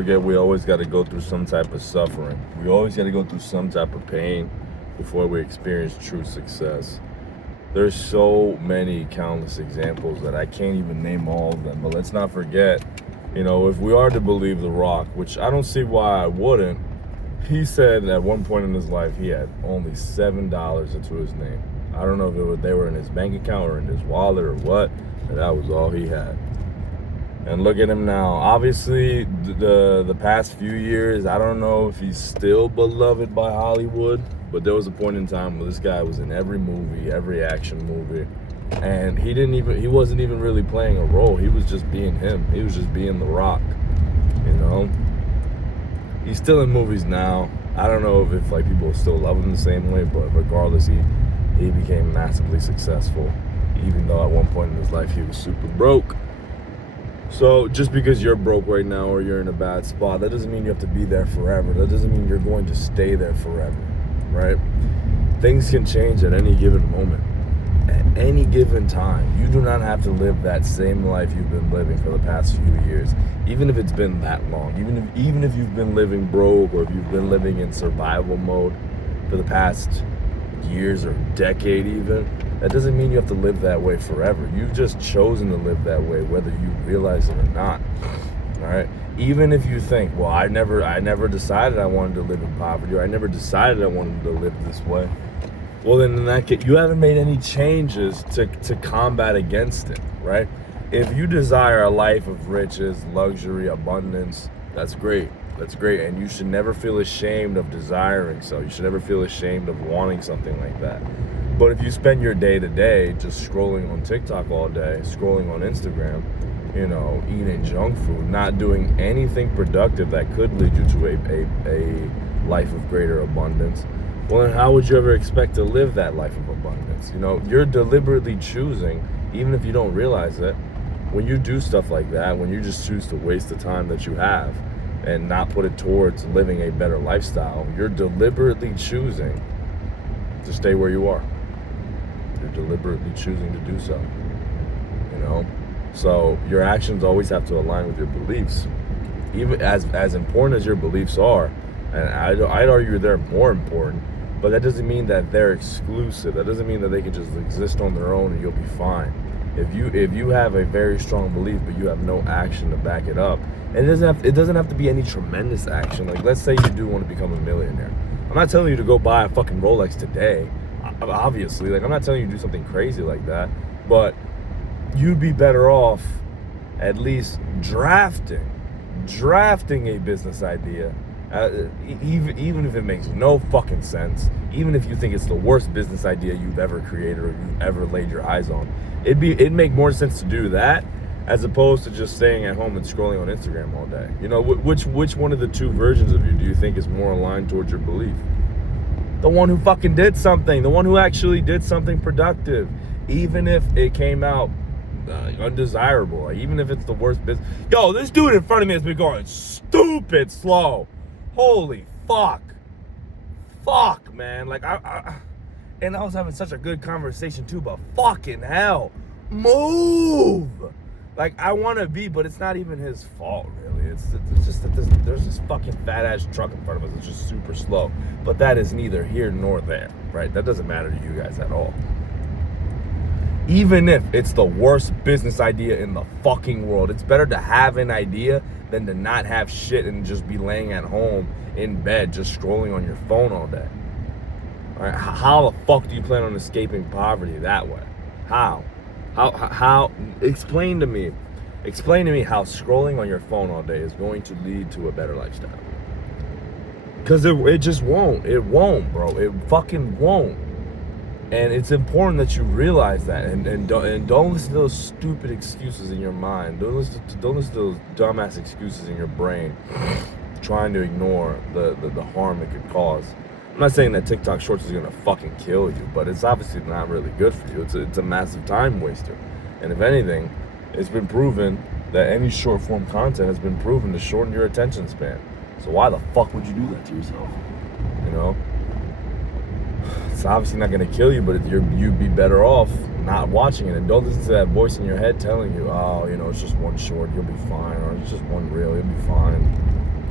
Forget we always got to go through some type of suffering. We always got to go through some type of pain before we experience true success. There's so many countless examples that I can't even name all of them. But let's not forget, if we are to believe The Rock, which I don't see why I wouldn't, he said at one point in his life he had only $7 into his name. I don't know if they were in his bank account or in his wallet or what, but that was all he had. And look at him now. Obviously, the past few years, I don't know if he's still beloved by Hollywood, but there was a point in time where this guy was in every movie, every action movie, and he wasn't even really playing a role. He was just being him. He was just being The Rock, He's still in movies now. I don't know if like people still love him the same way, but regardless, he became massively successful, even though at one point in his life he was super broke. So just because you're broke right now or you're in a bad spot, that doesn't mean you have to be there forever. That doesn't mean you're going to stay there forever, right? Things can change at any given moment, at any given time. You do not have to live that same life you've been living for the past few years, even if it's been that long. Even if you've been living broke or if you've been living in survival mode for the past years or decade even, that doesn't mean you have to live that way forever. You've just chosen to live that way, whether you realize it or not. All right. Even if you think, well, I never decided I wanted to live in poverty, or I never decided I wanted to live this way. Well, then in that case, you haven't made any changes to combat against it, right? If you desire a life of riches, luxury, abundance, that's great. That's great. And you should never feel ashamed of desiring so. You should never feel ashamed of wanting something like that. But if you spend your day to day just scrolling on TikTok all day, scrolling on Instagram, eating junk food, not doing anything productive that could lead you to a life of greater abundance, well, then how would you ever expect to live that life of abundance? You're deliberately choosing, even if you don't realize it, when you do stuff like that, when you just choose to waste the time that you have and not put it towards living a better lifestyle, you're deliberately choosing to stay where you are. You're deliberately choosing to do so, So your actions always have to align with your beliefs. Even as important as your beliefs are, and I'd argue they're more important, but that doesn't mean that they're exclusive. That doesn't mean that they can just exist on their own and you'll be fine. If you have a very strong belief but you have no action to back it up, and it doesn't have to be any tremendous action. Like, let's say you do want to become a millionaire. I'm not telling you to go buy a fucking Rolex today. Obviously, I'm not telling you to do something crazy like that, but you'd be better off at least drafting a business idea, even if it makes no fucking sense, even if you think it's the worst business idea you've ever created or you've ever laid your eyes on. It'd make more sense to do that as opposed to just staying at home and scrolling on Instagram all day. Which one of the two versions of you do you think is more aligned towards your belief? The one who fucking did something, the one who actually did something productive, even if it came out undesirable, like, even if it's the worst business. Yo, this dude in front of me has been going stupid slow. Holy fuck, man. Like and I was having such a good conversation too, but fucking hell, move. Like, I want to be, but it's not even his fault, really. It's just that there's this fucking fat-ass truck in front of us that's just super slow. But that is neither here nor there, right? That doesn't matter to you guys at all. Even if it's the worst business idea in the fucking world, it's better to have an idea than to not have shit and just be laying at home in bed just scrolling on your phone all day. All right? How the fuck do you plan on escaping poverty that way? How? Explain to me how scrolling on your phone all day is going to lead to a better lifestyle. Because it just won't. It won't, bro. It fucking won't. And it's important that you realize that, and don't listen to those stupid excuses in your mind. Don't listen to those dumbass excuses in your brain, trying to ignore the harm it could cause. I'm not saying that TikTok Shorts is gonna fucking kill you, but it's obviously not really good for you. It's a massive time waster, and if anything, it's been proven that any short form content has been proven to shorten your attention span. So why the fuck would you do that to yourself? It's obviously not gonna kill you, but you'd be better off not watching it. And don't listen to that voice in your head telling you, oh, it's just one short, you'll be fine, or it's just one reel, you'll be fine.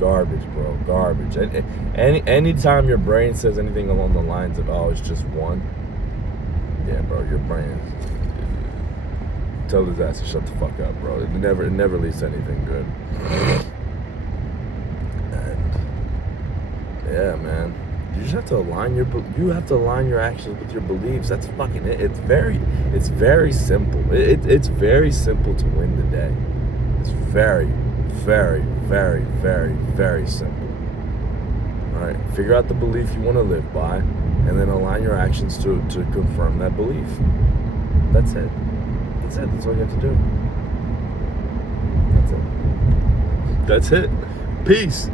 Garbage, bro. Garbage. And anytime your brain says anything along the lines of, oh, it's just one, yeah, bro, your brain tell his ass to shut the fuck up, bro. It never leads to anything good. And yeah, man, you just have to align your actions with your beliefs. That's fucking it. It's very simple. It's very simple to win the day. It's very, very, very, very, very simple. All right, figure out the belief you want to live by, and then align your actions to confirm that belief. That's it. That's it. That's all you have to do. That's it. Peace.